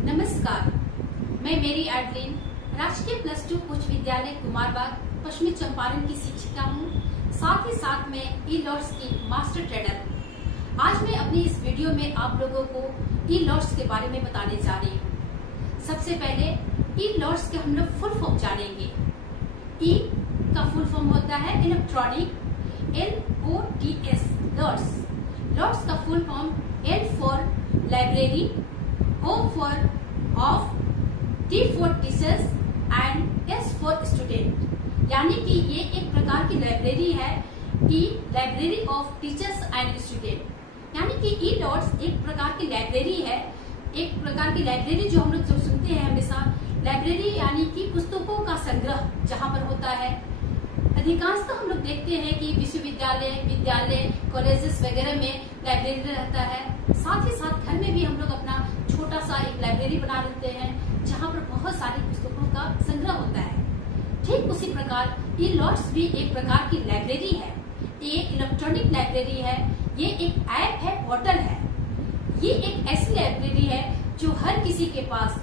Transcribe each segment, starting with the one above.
नमस्कार, मैं मेरी एडलिन राजकीय +2 उच्च विद्यालय कुमारबाग पश्चिमी चंपारण की शिक्षिका हूँ। साथ ही साथ मैं ई-लॉट्स की मास्टर ट्रेडर। आज मैं अपनी इस वीडियो में आप लोगों को ई-लॉट्स के बारे में बताने जा रही हूँ। सबसे पहले ई-लॉट्स के हम लोग फुल फॉर्म जानेंगे। ई का फुल फॉर्म होता है इलेक्ट्रॉनिक, LOTS, लॉट्स। लॉट्स का full form L for library, O for of, T for teachers and S for student। यानी कि ये एक प्रकार की लाइब्रेरी है, E library of teachers and student. यानी कि ई-लॉट्स एक प्रकार की लाइब्रेरी है, एक प्रकार की लाइब्रेरी जो हम लोग जो सुनते हैं हमेशा, लाइब्रेरी यानी कि पुस्तकों का संग्रह जहाँ पर होता है। अधिकांशतः हम लोग देखते हैं कि विश्वविद्यालय, विद्यालय, कॉलेजेस वगैरह में लाइब्रेरी रहता है। साथ ही साथ घर में भी हम लोग अपना छोटा सा एक लाइब्रेरी बना लेते हैं जहाँ पर बहुत सारी पुस्तकों का संग्रह होता है। ठीक उसी प्रकार ई-लॉट्स भी एक प्रकार की लाइब्रेरी है। ये इलेक्ट्रॉनिक लाइब्रेरी है, ये एक ऐप है, पोर्टल है। ये एक ऐसी लाइब्रेरी है जो हर किसी के पास,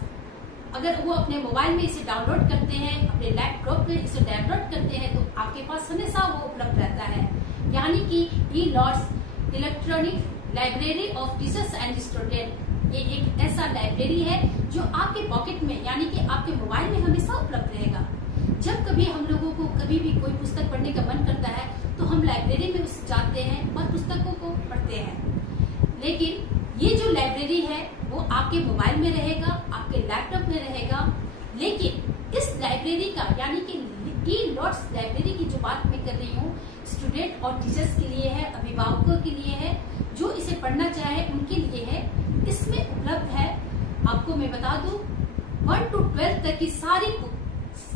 अगर वो अपने मोबाइल में इसे डाउनलोड करते हैं, अपने लैपटॉप में इसे डाउनलोड करते हैं, तो आपके पास हमेशा वो उपलब्ध रहता है। यानी कि ELOTS electronic library of teachers and student, ये एक ऐसा लाइब्रेरी है जो आपके पॉकेट में यानी कि आपके मोबाइल में हमेशा उपलब्ध रहेगा। जब कभी हम लोगों को कभी भी कोई पुस्तक पढ़ने का मन करता है तो हम लाइब्रेरी में जाते हैं और पुस्तकों को पढ़ते हैं। लेकिन ये जो लाइब्रेरी है वो आपके मोबाइल में रहेगा, आपके लैपटॉप में रहेगा। लेकिन इस लाइब्रेरी का यानी कि ई-लॉट्स लाइब्रेरी की जो बात मैं कर रही हूँ, स्टूडेंट और टीचर्स के लिए है, अभिभावकों के लिए है, जो इसे पढ़ना चाहे उनके लिए है। इसमें उपलब्ध है, आपको मैं बता दूं, 1 to 12 तक की सारी बुक,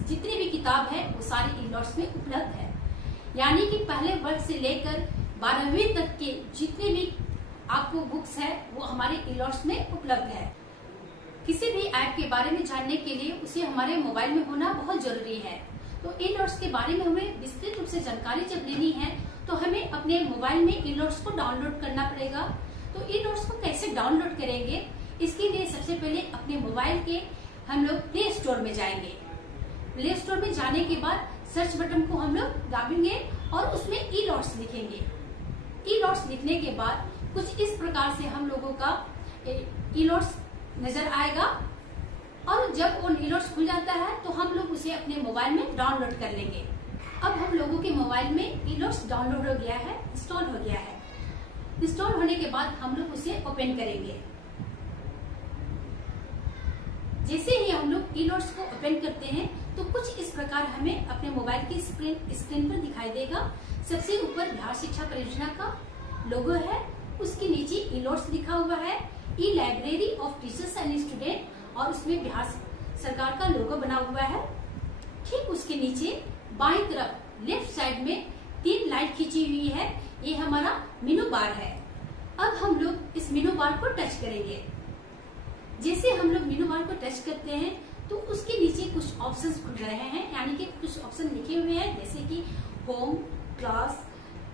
जितनी भी किताब है वो सारी ई-लॉट्स में उपलब्ध है। यानी कि पहले वर्ग से लेकर 12वीं तक के जितने भी आपको बुक्स है वो हमारे ई-लॉट्स में उपलब्ध है। किसी भी ऐप के बारे में जानने के लिए उसे हमारे मोबाइल में होना बहुत जरूरी है। तो ई-लॉट्स के बारे में हमें विस्तृत रूप से जानकारी जब लेनी है तो हमें अपने मोबाइल में ई-लॉट्स को डाउनलोड करना पड़ेगा। तो ई-लॉट्स को कैसे डाउनलोड करेंगे, इसके लिए सबसे पहले अपने मोबाइल के हम लोग प्ले स्टोर में जाएंगे। प्ले स्टोर में जाने के बाद सर्च बटन को हम लोग दाबेंगे और उसमें ई-लॉट्स लिखेंगे। ई-लॉट्स लिखने के बाद कुछ इस प्रकार से हम लोगों का ई-लॉट्स नजर आएगा और जब वो ई-लॉट्स खुल जाता है तो हम लोग उसे अपने मोबाइल में डाउनलोड कर लेंगे। अब हम लोगों के मोबाइल में ई-लॉट्स डाउनलोड हो गया है, इंस्टॉल हो गया है। इंस्टॉल होने के बाद हम लोग उसे ओपन करेंगे। जैसे ही हम लोग ई-लॉट्स को ओपन करते हैं तो कुछ इस प्रकार हमें अपने मोबाइल की स्क्रीन पर दिखाई देगा। सबसे ऊपर बिहार शिक्षा परियोजना का लोगो है, उसके नीचे ई-लॉट्स लिखा हुआ है, ई library of teachers and student, और उसमें बिहार सरकार का लोगो बना हुआ है। ठीक उसके नीचे बाईं तरफ लेफ्ट साइड में 3 लाइट खींची हुई है, ये हमारा मेनू बार है। अब हम लोग इस मेनू बार को टच करेंगे। जैसे हम लोग मेनू बार को टच करते हैं तो उसके नीचे कुछ ऑप्शंस खुल रहे हैं, यानी कि कुछ ऑप्शन लिखे हुए हैं, जैसे कि home, class,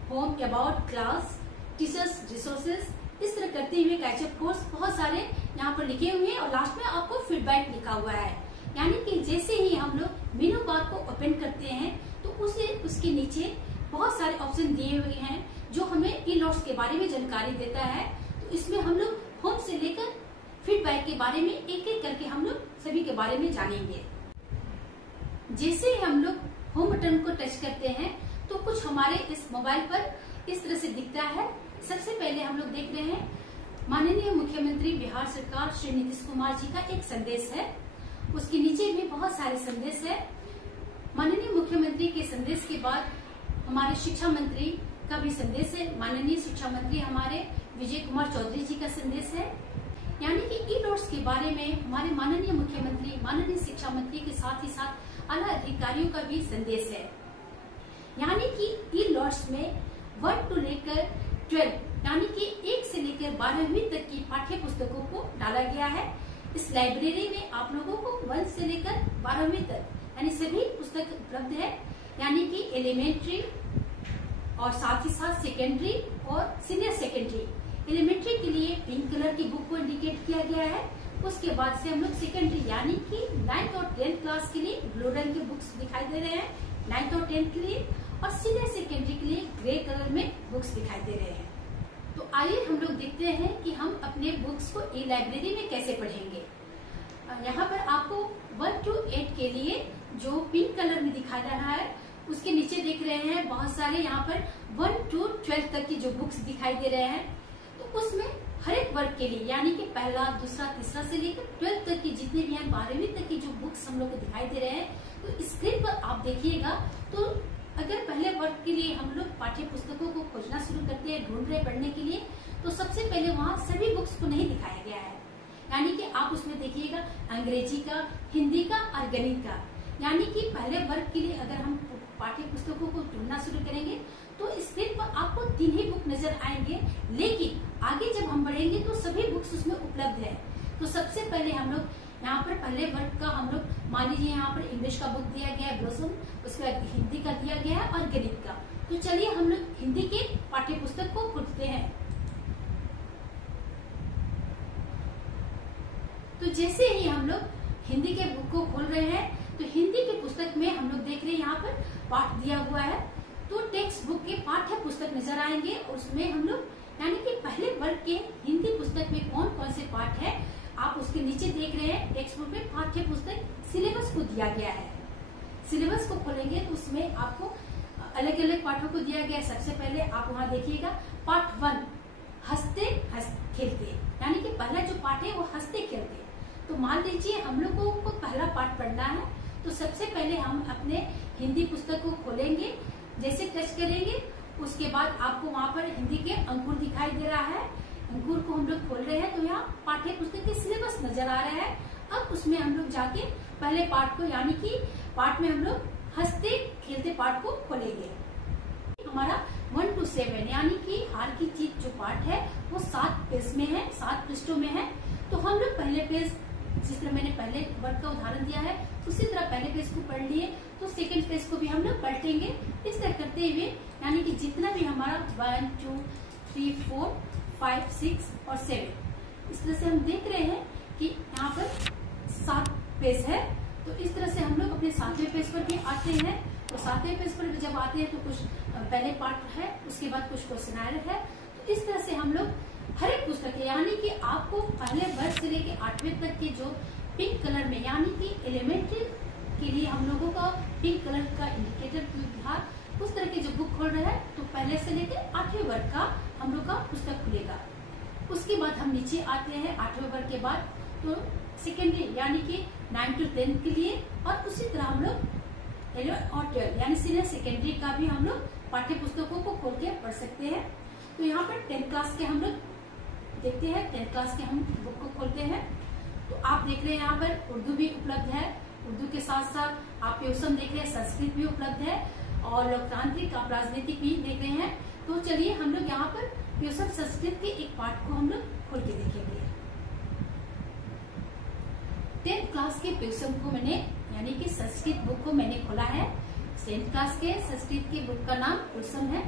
home, about class, teachers resources, इस तरह करते हुए कैचअप कोर्स, बहुत सारे यहाँ पर लिखे हुए हैं और लास्ट में आपको फीडबैक लिखा हुआ है। यानी कि जैसे ही हम लोग मेनू बार को ओपन करते हैं तो उसके नीचे बहुत सारे ऑप्शन दिए हुए हैं जो हमें ई-लॉट्स के बारे में जानकारी देता है। तो इसमें हम लोग होम से लेकर फीडबैक के बारे में एक एक करके हम लोग सभी के बारे में जानेंगे। जैसे ही हम लोग होम बटन को टच करते हैं तो कुछ हमारे इस मोबाइल पर इस तरह से दिखता है। सबसे पहले हम लोग देख रहे हैं माननीय मुख्यमंत्री बिहार सरकार श्री नीतीश कुमार जी का एक संदेश है। उसके नीचे भी बहुत सारे संदेश है। माननीय मुख्यमंत्री के संदेश के बाद हमारे शिक्षा मंत्री का भी संदेश है। माननीय शिक्षा मंत्री हमारे विजय कुमार चौधरी जी का संदेश है। यानी कि ई-लॉट्स के बारे में हमारे माननीय मुख्यमंत्री, माननीय शिक्षा मंत्री के साथ ही साथ आला अधिकारियों का भी संदेश है। यानी कि ई-लॉट्स में 1 to लेकर 12 यानी कि 1 से लेकर 12वीं तक की पाठ्य पुस्तकों को डाला गया है। इस लाइब्रेरी में आप लोगों को 1 से लेकर 12वीं तक यानी सभी पुस्तक उपलब्ध है। यानी कि एलिमेंट्री और साथ ही साथ सेकेंडरी और सीनियर सेकेंडरी। एलिमेंट्री के लिए पिंक कलर की बुक को इंडिकेट किया गया है, उसके बाद से हम लोग सेकेंडरी यानी कि 9th और 10th क्लास के लिए ब्लू रंग के बुक्स दिखाई दे रहे हैं 9th और 10th के लिए, और सीनियर सेकेंडरी के लिए ग्रे कलर में बुक्स दिखाई दे रहे हैं। तो आइए हम लोग देखते हैं कि हम अपने बुक्स को ई लाइब्रेरी में कैसे पढ़ेंगे। यहाँ पर आपको 1 to 8 के लिए जो पिंक कलर में दिखा रहा है उसके नीचे देख रहे हैं बहुत सारे यहाँ पर 1 to 12 तक की जो बुक्स दिखाई दे रहे हैं। तो उसमें हर एक वर्ग के लिए यानी कि पहला, दूसरा, तीसरा से लेकर 12 तक की जितने भी हैं 12वीं तक की जो बुक्स हम लोग को दिखाई दे रहे हैं, तो स्क्रीन पर आप देखिएगा। तो अगर पहले वर्ग के लिए हम लोग पाठ्य पुस्तकों को खोजना शुरू करते हैं, ढूंढ रहे पढ़ने के लिए, तो सबसे पहले वहाँ सभी बुक्स को नहीं दिखाया गया है। यानी कि आप उसमें देखिएगा अंग्रेजी का, हिंदी का और गणित का। यानी कि पहले वर्ग के लिए अगर हम पाठ्य पुस्तकों को ढूंढना शुरू करेंगे तो स्क्रीन पर आपको 3 ही बुक नजर आएंगे, लेकिन आगे जब हम बढ़ेंगे तो सभी बुक्स उसमें उपलब्ध है। तो सबसे पहले हम लोग यहाँ पर पहले वर्ग का हम लोग मान लीजिए यहाँ पर इंग्लिश का बुक दिया गया है ब्लॉसम, उसके बाद हिंदी का दिया गया है और गणित का। तो चलिए हम लोग हिंदी के पाठ्य पुस्तक को खोलते हैं। तो जैसे ही हम लोग हिंदी के बुक को खोल रहे हैं तो हिंदी के पुस्तक में हम लोग देख रहे हैं यहाँ पर पाठ दिया हुआ है। तो टेक्स्ट बुक के पाठ्य पुस्तक नजर आएंगे, उसमें हम लोग यानी कि पहले वर्ग के हिंदी पुस्तक में कौन कौन से पाठ है आप उसके नीचे देख रहे हैं। टेक्स्ट बुक में पाठ्य पुस्तक सिलेबस को दिया गया है। सिलेबस को खोलेंगे तो उसमें आपको अलग अलग पाठों को दिया गया है। सबसे पहले आप वहाँ देखिएगा पार्ट 1 हंसते खेलते, यानी कि पहला जो पाठ है वो हंसते खेलते। तो मान लीजिए हम लोगों को पहला पाठ पढ़ना है, तो सबसे पहले हम अपने हिंदी पुस्तक को खोलेंगे। जैसे टच करेंगे उसके बाद आपको वहाँ पर हिंदी के अंकुर दिखाई दे रहा है। अंकुर को हम लोग खोल रहे हैं तो यहाँ पाठ्य पुस्तक के सिलेबस नजर आ रहा है। अब उसमें हम लोग जाके पहले पाठ को यानी कि पाठ में हम लोग हंसते खेलते पाठ को खोलेंगे। हमारा 1 to 7 यानी कि हार की जीत जो पाठ है वो 7 पेज में है, 7 पृष्ठों में है। तो हम लोग पहले पेज, जिस तरह मैंने पहले वर्ड का उदाहरण दिया है उसी तरह पहले पेज को पढ़ लिए तो सेकंड पेज को भी हम लोग पलटेंगे। इस तरह करते हुए यानी कि जितना भी हमारा 1 2 3 4 5 6 और 7 इस तरह से हम देख रहे हैं कि यहाँ पर 7 पेज है। तो इस तरह से हम लोग अपने 7वें पेज पर भी आते हैं। तो 7वें पेज पर भी जब आते हैं तो कुछ पहले पार्ट है, उसके बाद कुछ क्वेश्चन है। तो इस तरह से हम लोग हर एक पुस्तक है यानी कि आपको पहले वर्ग से लेके 8वें तक के जो पिंक कलर में यानी कि एलिमेंट्री के लिए हम लोगों का पिंक कलर का इंडिकेटर विभाग उस तरह की जो बुक खोल रहे हैं तो पहले से लेके 8वें वर्ग का हम लोग का पुस्तक खुलेगा। उसके बाद हम नीचे आते हैं 8वें वर्ग के बाद तो सेकेंडरी यानी कि 9 to 10 के लिए, और उसी तरह हम लोग 11 और 12 यानी सीनियर सेकेंडरी का भी हम लोग पाठ्य पुस्तकों को खोल के पढ़ सकते हैं। तो यहाँ पर 10th क्लास के हम लोग देखते हैं, 10th क्लास के हम बुक को खोलते हैं। तो आप देख रहे हैं यहाँ पर उर्दू भी उपलब्ध है, उर्दू के साथ साथ आप ट्यूशन देख रहे हैं, संस्कृत भी उपलब्ध है और लोकतांत्रिक आप राजनीतिक भी देख रहे हैं। तो चलिए हम लोग यहाँ पर ट्यूशन संस्कृत के एक पाठ को हम लोग खोल के देखेंगे। 10th क्लास के ट्यूशन को मैंने यानी कि संस्कृत बुक को मैंने खोला है। 10th क्लास के संस्कृत की बुक का नाम ट्यूशन है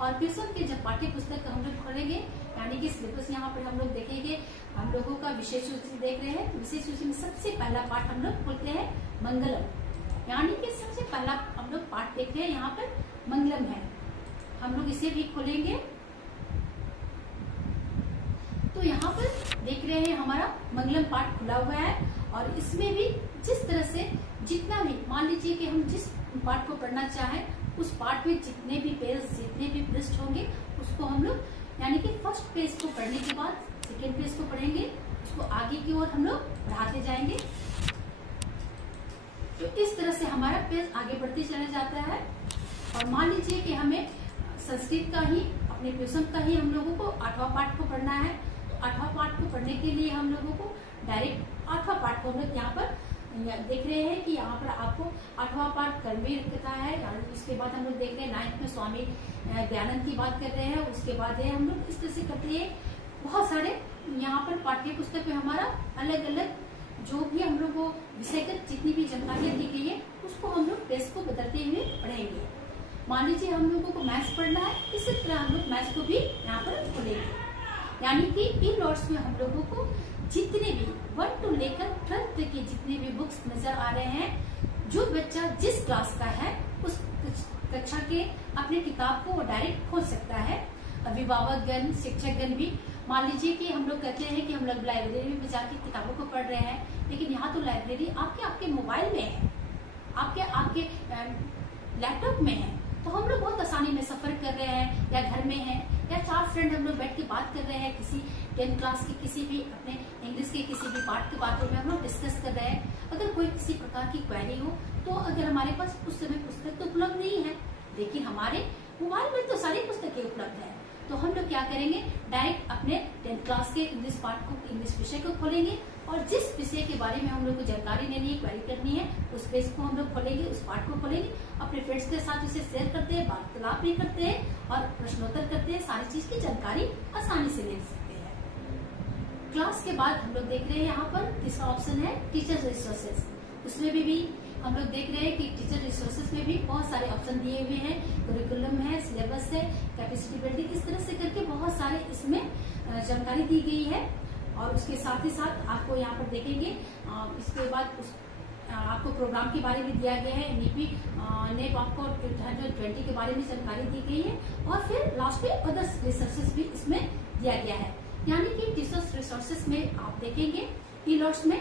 और ट्यूशन के जब पाठ्य पुस्तक हम लोग खोलेंगे यानी कि सिलेबस यहाँ पर हम लोग देखेंगे। हम लोगों का विशेष सूची देख रहे हैं, विशेष सूची में सबसे पहला पाठ हम लोग खोलते हैं मंगलम, यानी कि सबसे पहला हम लोग पाठ देख रहे हैं यहाँ पर मंगलम है। हम लोग इसे भी खोलेंगे तो यहाँ पर देख रहे हैं हमारा मंगलम पाठ खुला हुआ है और इसमें भी जिस तरह से जितना भी मान लीजिए कि हम जिस पाठ को पढ़ना चाहें उस पाठ में जितने भी पेज जितने भी पृष्ठ होंगे उसको हम लोग यानी कि फर्स्ट पेज को पढ़ने के बाद सेकेंड पेज को पढ़ेंगे, उसको आगे की ओर हम लोग बढ़ाते जाएंगे। तो इस तरह से हमारा पेज आगे बढ़ते चला जाता है। और मान लीजिए कि हमें संस्कृत का ही अपने ट्यूशन का ही हम लोगों को 8वां पाठ को पढ़ना है। तो 8वां पाठ को पढ़ने के लिए हम लोगों को डायरेक्ट 8वां पाठ को हम लोग यहाँ पर देख रहे हैं कि यहाँ पर आपको 8वां पाठ कर्मवीर कथा है। उसके बाद हम लोग देख रहे हैं 9th में स्वामी दयानंद की बात कर रहे हैं। उसके बाद है हम लोग इस तरह से करते हैं बहुत सारे यहाँ पर पाठ्य पुस्तक में हमारा अलग अलग जो भी हम लोग को विषयगत जितनी भी जानकारियाँ दी गई है उसको हम लोग पेज को बदलते हुए पढ़ेंगे। मान लीजिए हम लोगों को मैथ्स पढ़ना है, इसी तरह हम लोग मैथ्स को भी यहाँ पर खोलेंगे। यानी कि ई लॉट्स में हम लोगों को जितने भी 1 to लेकर 12 तक के जितने भी बुक्स नजर आ रहे हैं, जो बच्चा जिस क्लास का है उस कक्षा के अपने किताब को वो डायरेक्ट खोल सकता है। अभिभावकगण, शिक्षकगण भी, मान लीजिए कि हम लोग कहते हैं कि हम लोग लाइब्रेरी में जाके किताबों को पढ़ रहे हैं, लेकिन यहाँ तो लाइब्रेरी आपके मोबाइल में है, आपके लैपटॉप में है। तो हम लोग बहुत आसानी में सफर कर रहे हैं या घर में हैं या 4 फ्रेंड हम लोग बैठ के बात कर रहे हैं, किसी 10th क्लास के किसी भी अपने इंग्लिश के किसी भी पार्ट के बारे में हम लोग डिस्कस कर रहे हैं। अगर कोई किसी प्रकार की क्वेरी हो तो अगर हमारे पास उस समय पुस्तक तो उपलब्ध नहीं है, लेकिन हमारे मोबाइल में तो सारी पुस्तकें उपलब्ध है, तो हम लोग क्या करेंगे, डायरेक्ट अपने 10th क्लास के इंग्लिश पार्ट को, इंग्लिश विषय को खोलेंगे और जिस विषय के बारे में हम लोग को जानकारी लेनी है, क्वेरी करनी है, उस पेज को हम लोग खोलेंगे, उस पार्ट को खोलेंगे, अपने फ्रेंड्स के साथ उसे शेयर करते हैं, वार्तालाप भी करते हैं और प्रश्नोत्तर करते हैं, सारी चीज की जानकारी आसानी से ले सकते हैं। क्लास के बाद हम लोग देख रहे हैं यहाँ पर तीसरा ऑप्शन है टीचर रिसोर्सेज। उसमें भी हम लोग देख रहे हैं कि टीचर रिसोर्सेज में भी बहुत सारे ऑप्शन दिए हुए हैं, करिकुलम है, सिलेबस है, कैपेसिटी बिल्डिंग, इस तरह से करके बहुत सारे इसमें जानकारी दी गई है। और उसके साथ ही साथ आपको यहाँ पर देखेंगे इसके बाद आपको प्रोग्राम के बारे में दिया गया है, एनईपी नेप आपको 2020 के बारे में जानकारी दी गई है और फिर लास्ट में अदर्स रिसोर्सेज भी इसमें दिया गया है। यानी कि टीचर्स रिसोर्सेज में आप देखेंगे ई लॉट्स में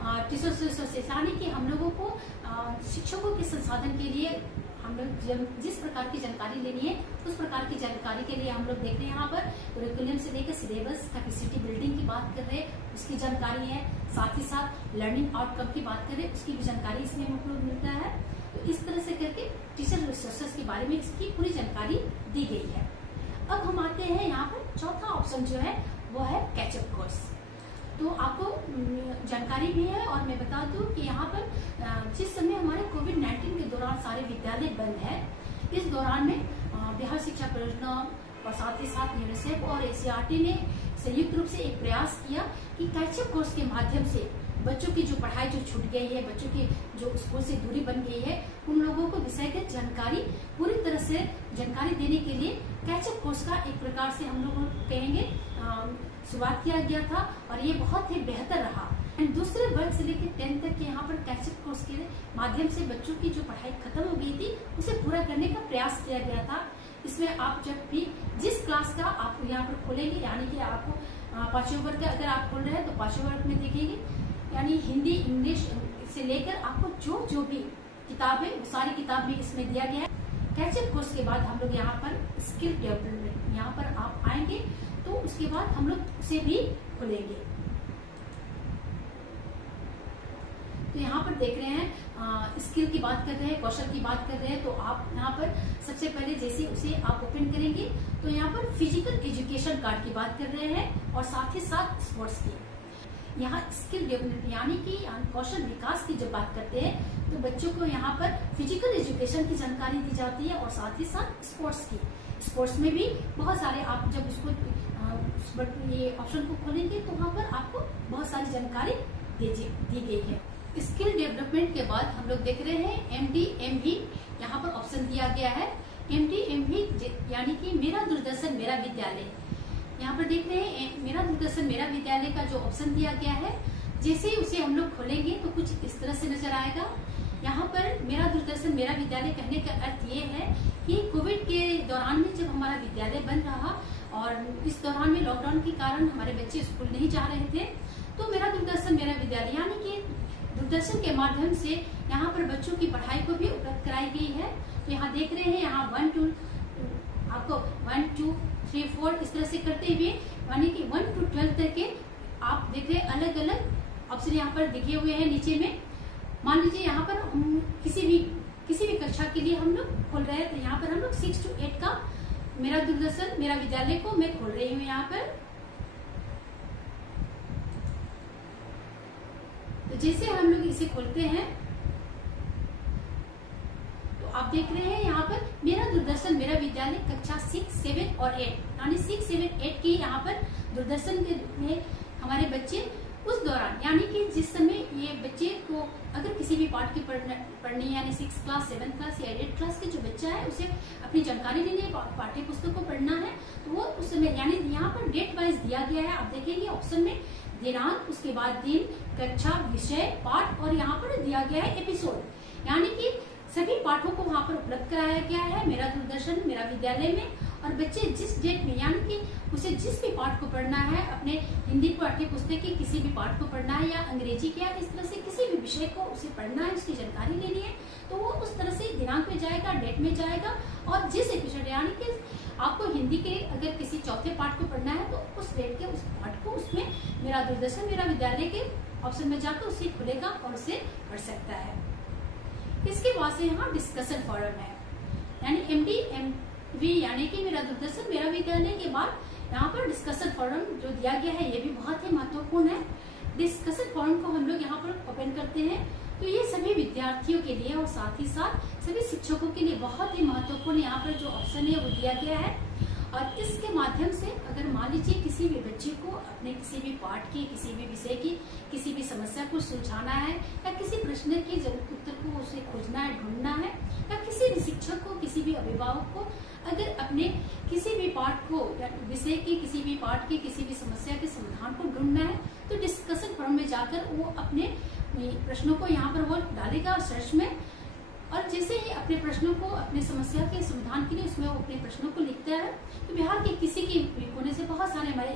टीचर्स रिसोर्सेज, यानी कि हम लोगों को शिक्षकों के संसाधन के लिए हम लोग जिस प्रकार की जानकारी लेनी है उस प्रकार की जानकारी के लिए हम लोग देख रहे हैं यहाँ पर करिकुलम से लेकर सिलेबस, कैपेसिटी बिल्डिंग की बात कर रहे हैं, उसकी जानकारी है, साथ ही साथ लर्निंग आउटकम की बात करें उसकी भी जानकारी इसमें हमको मिलता है। तो इस तरह से करके टीचर रिसोर्सेज के बारे में इसकी पूरी जानकारी दी गई है। अब हम आते हैं यहाँ पर चौथा ऑप्शन जो है वो है कैचअप कोर्स। तो आपको जानकारी भी है और मैं बता दूं कि यहाँ पर जिस समय हमारे कोविड-19 के दौरान सारे विद्यालय बंद है, इस दौरान में बिहार शिक्षा परियोजना और साथ ही साथ यूनिसेफ और एससीईआरटी ने संयुक्त रूप से एक प्रयास किया कि कैचअप कोर्स के माध्यम से बच्चों की जो पढ़ाई जो छूट गई है, बच्चों की जो स्कूल से दूरी बन गई है, उन लोगों को विषयगत जानकारी पूरी तरह से जानकारी देने के लिए कैचअप कोर्स का एक प्रकार से हम लोग कहेंगे शुरुआत किया गया था और ये बहुत ही बेहतर रहा। एंड दूसरे वर्ग से लेकर 10th तक के यहाँ पर कैचअप कोर्स के माध्यम से बच्चों की जो पढ़ाई खत्म हो गई थी उसे पूरा करने का प्रयास किया गया था। इसमें आप जब भी जिस क्लास का आप यहाँ पर खोलेंगे, यानी कि आपको 5वें वर्ग का अगर आप खोल रहे हैं तो 5वें वर्ग में देखेंगे, यानी हिंदी, इंग्लिश से लेकर आपको जो भी किताब है वो सारी किताब भी इसमें दिया गया है। कैचअप कोर्स के बाद हम लोग यहाँ पर स्किल डेवलपमेंट, यहाँ पर आप आएंगे तो उसके बाद हम लोग उसे भी खोलेंगे। तो यहाँ पर देख रहे हैं स्किल की बात कर रहे हैं, कौशल की बात कर रहे हैं, तो आप यहाँ पर सबसे पहले जैसे उसे आप ओपन करेंगे तो यहाँ पर फिजिकल एजुकेशन कार्ड की बात कर रहे हैं और साथ ही साथ स्पोर्ट्स की। यहाँ स्किल डेवलपमेंट यानी कि कौशल विकास की जब बात करते हैं तो बच्चों को यहाँ पर फिजिकल एजुकेशन की जानकारी दी जाती है और साथ ही साथ स्पोर्ट्स की। स्पोर्ट्स में भी बहुत सारे आप जब उसको ये ऑप्शन को खोलेंगे तो वहाँ पर आपको बहुत सारी जानकारी दी गई है। स्किल डेवलपमेंट के बाद हम लोग देख रहे हैं MD MV, यहाँ पर ऑप्शन दिया गया है MD MV यानी कि मेरा दूरदर्शन मेरा विद्यालय। यहाँ पर देख रहे हैं मेरा दूरदर्शन मेरा विद्यालय का जो ऑप्शन दिया गया है, जैसे ही उसे हम लोग खोलेंगे तो कुछ इस तरह से नजर आएगा। यहाँ पर मेरा दूरदर्शन मेरा विद्यालय कहने का अर्थ ये है कि कोविड के दौरान में जब हमारा विद्यालय बंद रहा और इस दौरान में लॉकडाउन के कारण हमारे बच्चे स्कूल नहीं जा रहे थे, तो मेरा दूरदर्शन मेरा विद्यालय यानी कि दूरदर्शन के माध्यम से यहाँ पर बच्चों की पढ़ाई को भी उपलब्ध कराई गई है। तो यहाँ देख रहे हैं यहाँ 1 2 3 4 इस तरह से करते हुए यानी कि 1 to 12 तक के आप देख रहे हैं अलग अलग ऑप्शन यहाँ पर दिखे हुए हैं नीचे में। मान लीजिए यहाँ पर हम किसी भी कक्षा के लिए हम लोग खोल रहे हैं, तो यहाँ पर हम लोग 6 to 8 का मेरा दूरदर्शन मेरा विद्यालय को मैं खोल रही हूँ यहाँ पर। तो जैसे हम लोग इसे खोलते हैं तो आप देख रहे हैं यहाँ पर मेरा दूरदर्शन मेरा विद्यालय कक्षा 6, 7 और 8 यानी 6, 7, 8 की यहाँ पर दूरदर्शन के में हमारे बच्चे उस दौरान यानी कि जिस समय ये बच्चे को अगर किसी भी पार्ट की पढ़नी है, यानी 6th क्लास, 7th क्लास या 8th क्लास के जो बच्चा है उसे अपनी जानकारी लेनी है, पाठ्य पुस्तक को पढ़ना है, तो वो उस समय यानी यहाँ पर डेट वाइज दिया गया है। आप देखेंगे ऑप्शन में दिनांक, उसके बाद दिन, कक्षा, विषय, पाठ और यहाँ पर दिया गया है एपिसोड, यानी कि सभी पाठों को वहाँ पर उपलब्ध कराया गया है मेरा दूरदर्शन मेरा विद्यालय में। और बच्चे जिस डेट में यानी कि उसे जिस भी पाठ को पढ़ना है, अपने हिंदी पाठ्य पुस्तक के किसी भी पाठ को पढ़ना है या अंग्रेजी के या इस तरह से किसी भी विषय को उसे पढ़ना है, उसकी जानकारी लेनी है, तो वो उस तरह से दिनांक में जाएगा, डेट में जाएगा और जिस एपिसोड यानी कि आपको हिंदी के अगर किसी चौथे पाठ को पढ़ना है तो उस डेट के उस पाठ को उसमें मेरा दूरदर्शन मेरा विद्यालय के ऑप्शन में जाकर उसे खुलेगा और उसे पढ़ सकता है। इसके बाद से यहाँ डिस्कशन फोरम है, यानी MDMV यानी कि मेरा दूरदर्शन मेरा विद्यालय के बाद यहाँ पर डिस्कशन फोरम जो दिया गया है ये भी बहुत ही महत्वपूर्ण है। डिस्कशन फोरम को हम लोग यहाँ पर ओपन करते हैं तो ये सभी विद्यार्थियों के लिए और साथ ही साथ सभी शिक्षकों के लिए बहुत ही महत्वपूर्ण यहाँ पर जो ऑप्शन है वो दिया गया है। और इसके माध्यम से अगर मान लीजिए किसी भी बच्चे को अपने किसी भी पाठ की, किसी भी विषय की, किसी भी समस्या को सुलझाना है या किसी प्रश्न की उत्तर को उसे खोजना है, ढूंढना है, या किसी भी शिक्षक को, किसी भी अभिभावक को अगर अपने किसी भी पाठ को या विषय की किसी भी पाठ की किसी भी समस्या के समाधान को ढूंढना है तो डिस्कशन फोरम में जाकर वो अपने प्रश्नों को यहाँ पर वो डालेगा सर्च में, और जैसे ही अपने प्रश्नों को, अपने समस्या के समाधान के लिए उसमें वो अपने प्रश्नों को लिखता है तो बिहार के किसी की कोने से बहुत सारे हमारे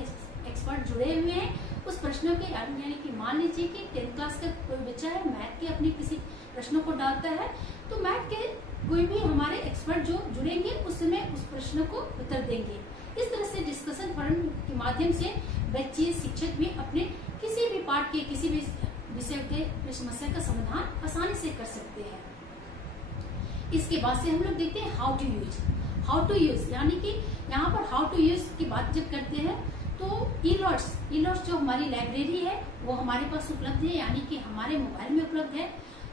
एक्सपर्ट जुड़े हुए हैं उस प्रश्नों के, यानी कि मान लीजिए कि 10th क्लास का कोई बच्चा है, मैथ के अपने किसी प्रश्नों को डालता है तो मैथ के कोई भी हमारे एक्सपर्ट जो जुड़ेंगे उस समय उस प्रश्न को उत्तर देंगे। इस तरह से डिस्कशन फोरम के माध्यम से बच्चे, शिक्षक भी अपने किसी भी पाठ के किसी भी विषय के समस्या का समाधान आसानी से कर सकते हैं। इसके बाद से हम लोग देखते हैं हाउ टू यूज यानी कि यहाँ पर हाउ टू यूज की बात जब करते हैं तो ई-लॉट्स जो हमारी लाइब्रेरी है वो हमारे पास उपलब्ध है, यानी कि हमारे मोबाइल में उपलब्ध है।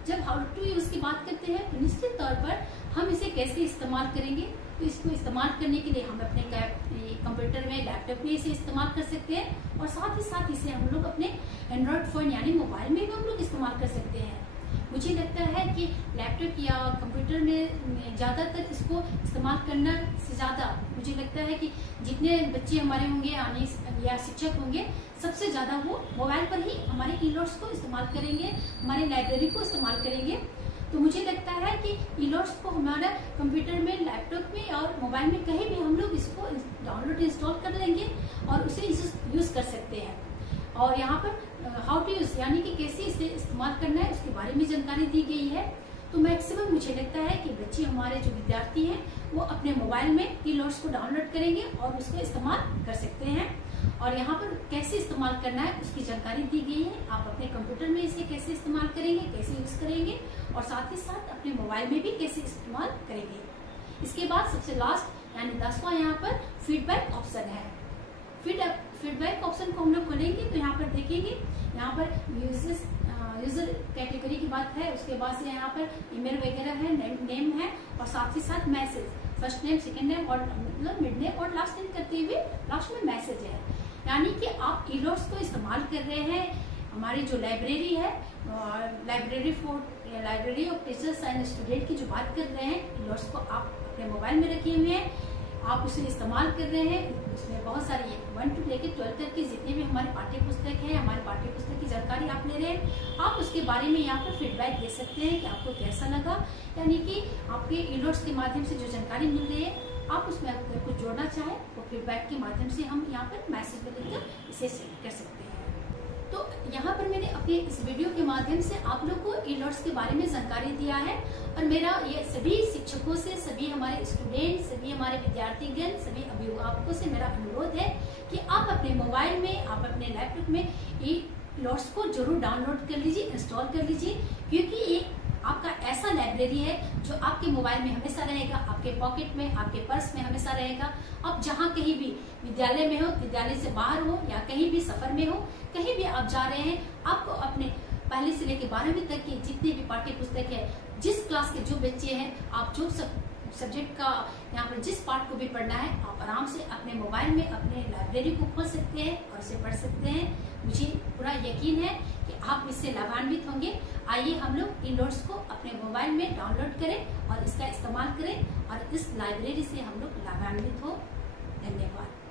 जब हाउ टू यूज की बात करते हैं तो निश्चित तौर पर हम इसे कैसे इस्तेमाल करेंगे, तो इसको इस्तेमाल करने के लिए हम अपने कंप्यूटर में, लैपटॉप में इसे इस्तेमाल कर सकते हैं और साथ ही साथ इसे हम लोग अपने एंड्रॉइड फोन यानी मोबाइल में भी हम लोग इस्तेमाल कर सकते हैं। मुझे लगता है कि लैपटॉप या कंप्यूटर में ज्यादातर इसको इस्तेमाल करना से ज्यादा मुझे लगता है कि जितने बच्चे हमारे होंगे या शिक्षक होंगे सबसे ज्यादा वो मोबाइल पर ही हमारे ई-लॉट्स को इस्तेमाल करेंगे, हमारी लाइब्रेरी को इस्तेमाल करेंगे। तो मुझे लगता है कि ई-लॉट्स को हमारा कंप्यूटर में, लैपटॉप में और मोबाइल में कहीं भी हम लोग इसको डाउनलोड इंस्टॉल कर लेंगे और उसे यूज कर सकते हैं। और यहाँ पर हाउ टू यूज यानी कि कैसे इसे इस्तेमाल करना है उसके बारे में जानकारी दी गई है। तो मैक्सिमम मुझे लगता है कि बच्चे हमारे जो विद्यार्थी हैं वो अपने मोबाइल में ई-लॉट्स को डाउनलोड करेंगे और उसका इस्तेमाल कर सकते हैं। और यहाँ पर कैसे इस्तेमाल करना है उसकी जानकारी दी गई है। आप अपने कंप्यूटर में इसे कैसे इस्तेमाल करेंगे, कैसे यूज करेंगे और साथ ही साथ अपने मोबाइल में भी कैसे इस्तेमाल करेंगे। इसके बाद सबसे लास्ट यानी 10वां यहाँ पर फीडबैक ऑप्शन है। फीडबैक ऑप्शन को हम लोग खोलेंगे तो यहाँ पर देखेंगे, यहाँ पर यूजर कैटेगरी की बात है, उसके बाद से यहाँ पर ईमेल वगैरह है, नेम है और साथ ही साथ message, first name, second name और मतलब मिड नेम और लास्ट नेम करते हुए लास्ट में मैसेज है। यानी कि आप ई-लॉट्स को इस्तेमाल कर रहे हैं। हमारी जो लाइब्रेरी है, library of teachers and student की जो बात कर रहे हैं, ई-लॉट्स को आप अपने मोबाइल में रखे हुए हैं, आप उसे इस्तेमाल कर रहे हैं। उसमें बहुत सारी 1 to लेकर 12 तक की जितनी भी हमारे पाठ्य पुस्तक है, हमारे पाठ्य पुस्तक की जानकारी आप ले रहे हैं। आप उसके बारे में यहाँ पर फीडबैक दे सकते हैं कि आपको कैसा लगा, यानी कि आपके ई-लॉट्स के माध्यम से जो जानकारी मिल रही है आप उसमें अगर कुछ जोड़ना चाहें तो फीडबैक के माध्यम से हम यहाँ पर मैसेज में लिखकर इसे शेयर कर सकते हैं। तो यहाँ पर मैंने अपने इस वीडियो के माध्यम से आप लोग को ई-लॉट्स के बारे में जानकारी दिया है और मेरा ये सभी शिक्षकों से, सभी हमारे स्टूडेंट, सभी हमारे विद्यार्थीगण, सभी अभिभावकों से मेरा अनुरोध है कि आप अपने मोबाइल में, आप अपने लैपटॉप में ई-लॉट्स को जरूर डाउनलोड कर लीजिए, इंस्टॉल कर लीजिए, क्योंकि ये आपका ऐसा लाइब्रेरी है जो आपके मोबाइल में हमेशा रहेगा, आपके पॉकेट में, आपके पर्स में हमेशा रहेगा। आप जहाँ कहीं भी विद्यालय में हो, विद्यालय से बाहर हो या कहीं भी सफर में हो, कहीं भी आप जा रहे हैं, आपको अपने पहले से लेकर 12वीं तक की जितनी भी पाठ्य पुस्तक है, जिस क्लास के जो बच्चे हैं, आप जो सब्जेक्ट का यहाँ पर जिस पार्ट को भी पढ़ना है, आप आराम से अपने मोबाइल में अपने लाइब्रेरी को खोल सकते हैं और उसे पढ़ सकते हैं। मुझे पूरा यकीन है कि आप इससे लाभान्वित होंगे। आइए हम लोग इन नोट्स को अपने मोबाइल में डाउनलोड करें और इसका इस्तेमाल करें और इस लाइब्रेरी से हम लोग लाभान्वित हो। धन्यवाद।